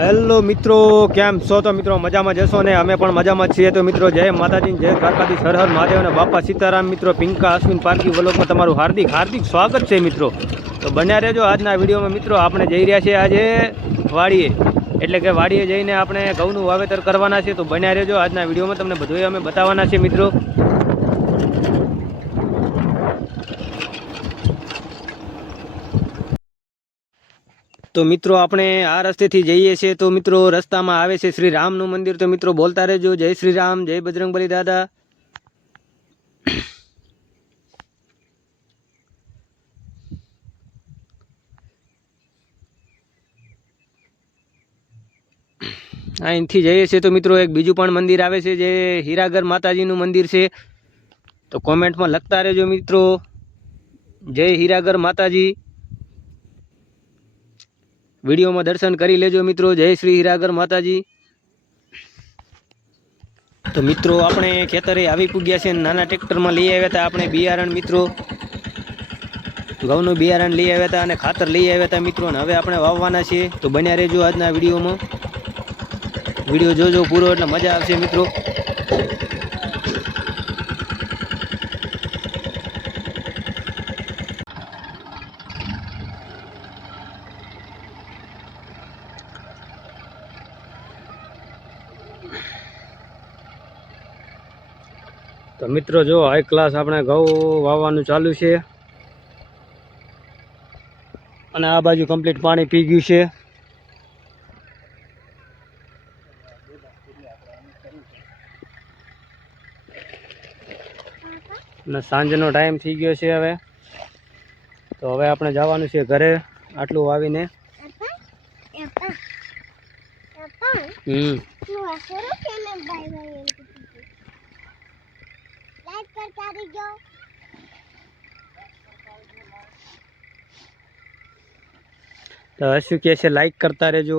Hello મિત્રો, કેમ છો? તો મિત્રો મજામાં જશો ને અમે પણ મજામાં છીએ. તો મિત્રો જય માતાજી, જય દ્વારકાધીશ, હર હર મહાદેવ અને બાપા સીતારામ. મિત્રો પિંકા અશ્વિન પારકી વ્લોગમાં તમારું હાર્દિક સ્વાગત છે મિત્રો. તો બન્યા રહેજો આજના વિડીયોમાં. મિત્રો આપણે જઈ રહ્યા છીએ આજે વાડીએ, એટલે કે વાડીએ જઈને આપણે ઘઉંનું વાવેતર કરવાના છે. તો બન્યા રહેજો આજના વિડીયોમાં, તમને બધું અમે બતાવવાના છે મિત્રો. તો મિત્રો આપણે આ રસ્તેથી જઈએ છીએ. તો મિત્રો રસ્તામાં આવે છે શ્રી રામનું મંદિર. તો મિત્રો બોલતા રહેજો જય શ્રી રામ, જય બજરંગબલી દાદા. અહીંથી જઈએ છીએ તો મિત્રો એક બીજું પણ મંદિર આવે છે જે હીરાગર માતાજીનું મંદિર છે. તો કોમેન્ટમાં લખતા રહેજો મિત્રો જય હીરાગર માતાજી. વિડીયોમાં દર્શન કરી લેજો મિત્રો. જય શ્રી હીરાગર માતાજી. તો મિત્રો આપણે ખેતરે આવી પૂગ્યા છે. નાના ટ્રેક્ટરમાં લઈ આવ્યા હતા આપણે બિયારણ મિત્રો, ઘઉંનું બિયારણ લઈ આવ્યા હતા અને ખાતર લઈ આવ્યા હતા મિત્રો. અને હવે આપણે વાવવાના છીએ. તો બન્યા રહેજો આજના વિડીયોમાં. વિડીયો જોજો પૂરો એટલે મજા આવશે મિત્રો. તો મિત્રો જો હાઈ ક્લાસ આપણે ઘઉં વાવવાનું ચાલુ છે અને આ બાજુ કમ્પ્લીટ પાણી પી ગયું છે. અને સાંજનો ટાઈમ થઈ ગયો છે હવે. તો હવે આપણે જવાનું છે ઘરે આટલું વાવીને. તો શું કહે છે, લાઈક કરતા રહેજો.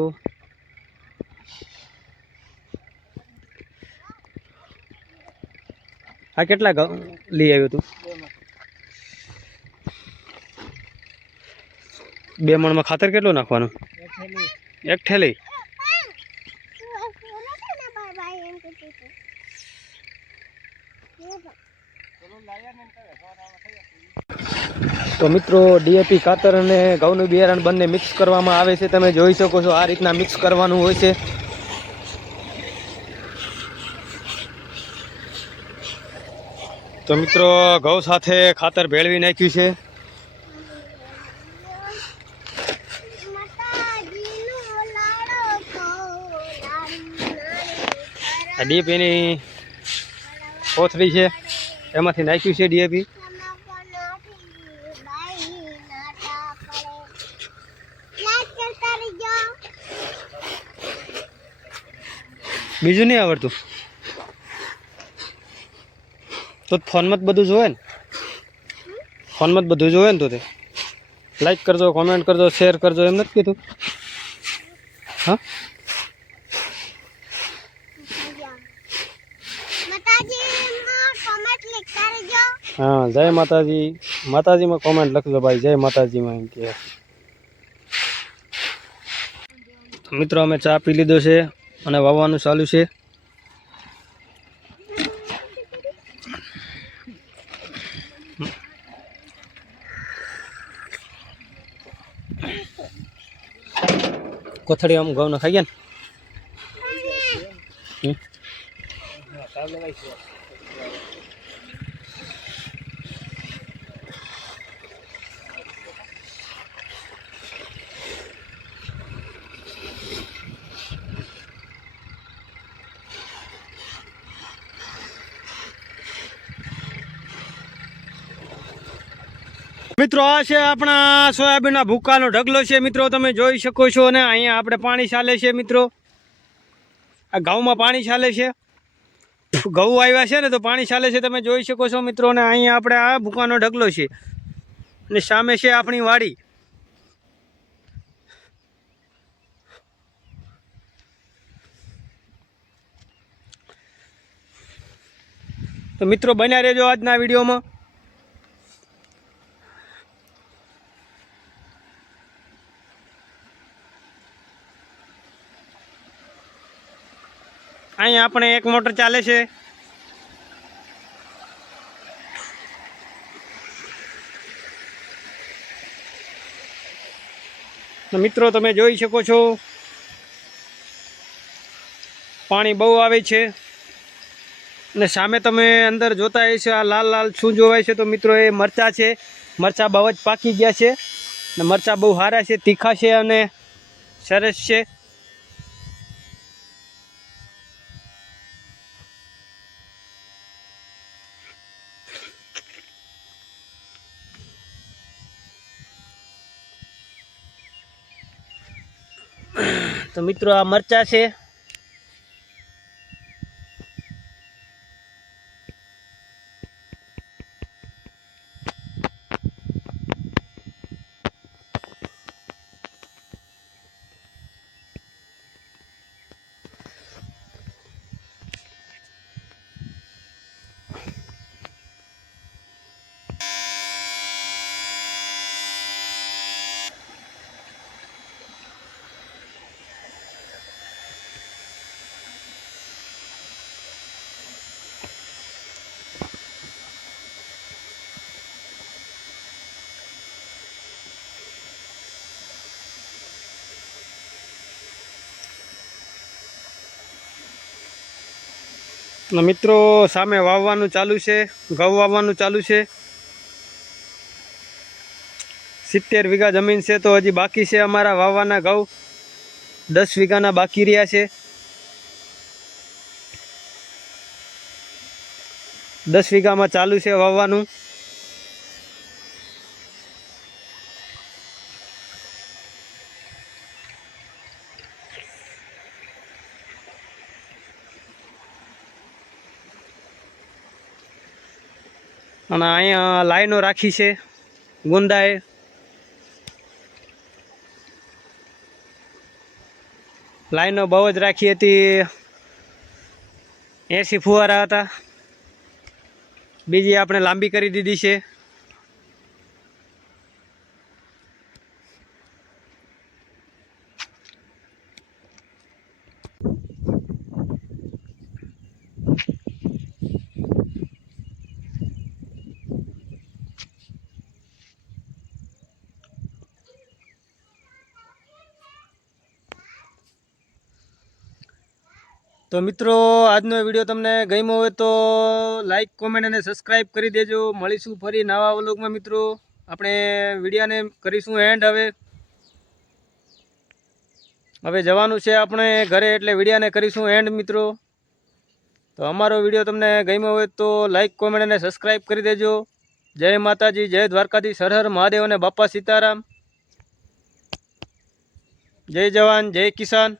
આ કેટલા લઈ આવ્યું તું? 2 મણમાં ખાતર કેટલું નાખવાનું? એક થેલી. તો મિત્રો ડીએપી ખાતર અને ઘઉંનું બિયારણ બંને મિક્સ કરવામાં આવે છે. તમે જોઈ શકો છો આ રીતના મિક્સ કરવાનું હોય છે. તો મિત્રો ઘઉં સાથે ખાતર ભેળવી નાખ્યું છે. આ ડીએપીની કોથળી છે, એમાંથી નાખ્યું છે ડીએપી. બીજું નહીં આવડતું તો ફોનમાં જ બધું જોવે ને, ફોનમાં જ બધું જોવે ને. તો તે લાઈક કરજો, કોમેન્ટ કરજો, શેર કરજો, એમ નથી કીધું? હા હા, જય માતાજી. માતાજીમાં કોમેન્ટ લખજો ભાઈ, જય માતાજીમાં એમ કે. મિત્રો અમે ચા પી લીધો છે અને વાવવાનું ચાલુ છે. કોથળી આમ ઘઉં ખાઈ ગયા ને. મિત્રો આ છે આપણા સોયાબીનના ભૂકાનો ઢગલો છે મિત્રો, તમે જોઈ શકો છો. ને અહીંયા આપણે પાણી ચાલે છે મિત્રો. આ ઘઉંમાં પાણી ચાલે છે, ઘઉં આવ્યા છે ને તો પાણી ચાલે છે, તમે જોઈ શકો છો મિત્રો. ને અહીંયા આપણે આ ભૂકાનો ઢગલો છે અને સામે છે આપણી વાડી. તો મિત્રો બન્યા રહેજો આજના વિડીયોમાં. અહીંયા આપણે એક મોટર ચાલે છે. મિત્રો તમે જોઈ શકો છો પાણી બહુ આવે છે અને સામે તમે અંદર જોતા હશો આ લાલ લાલ શું જોવાય છે તો મિત્રો એ મરચાં છે. મરચાં બહુ જ પાકી ગયા છે અને મરચાં બહુ સારા છે, તીખા છે અને સરસ છે. તો મિત્રો આ મરચાં છે. મિત્રો સામે વાવવાનું ચાલુ છે, ઘઉં વાવવાનું ચાલુ છે. 70 વીઘા જમીન છે તો હજી બાકી છે અમારા વાવવાના ઘઉં. 10 વીઘાના બાકી રહ્યા છે. 10 વીઘામાં ચાલુ છે વાવવાનું. અને અહીંયા લાઈનો રાખી છે ગુંદાએ. લાઈનો બહુ જ રાખી હતી. 80 ફુવારા હતા. બીજી આપણે લાંબી કરી દીધી છે. તો મિત્રો આજનો વિડીયો તમને ગમ્યો હોય તો લાઈક, કોમેન્ટ અને સબસ્ક્રાઈબ કરી દેજો. મળીશું ફરી નવા વ્લોગમાં મિત્રો. આપણે વિડીયાને કરીશું એન્ડ. હવે જવાનું છે આપણે ઘરે એટલે વિડીયાને કરીશું એન્ડ મિત્રો. તો અમારો વિડીયો તમને ગમ્યો હોય તો લાઈક, કોમેન્ટ અને સબસ્ક્રાઈબ કરી દેજો. જય માતાજી, જય દ્વારકાધીશ, હર હર મહાદેવ અને બાપા સીતારામ. જય જવાન, જય કિસાન.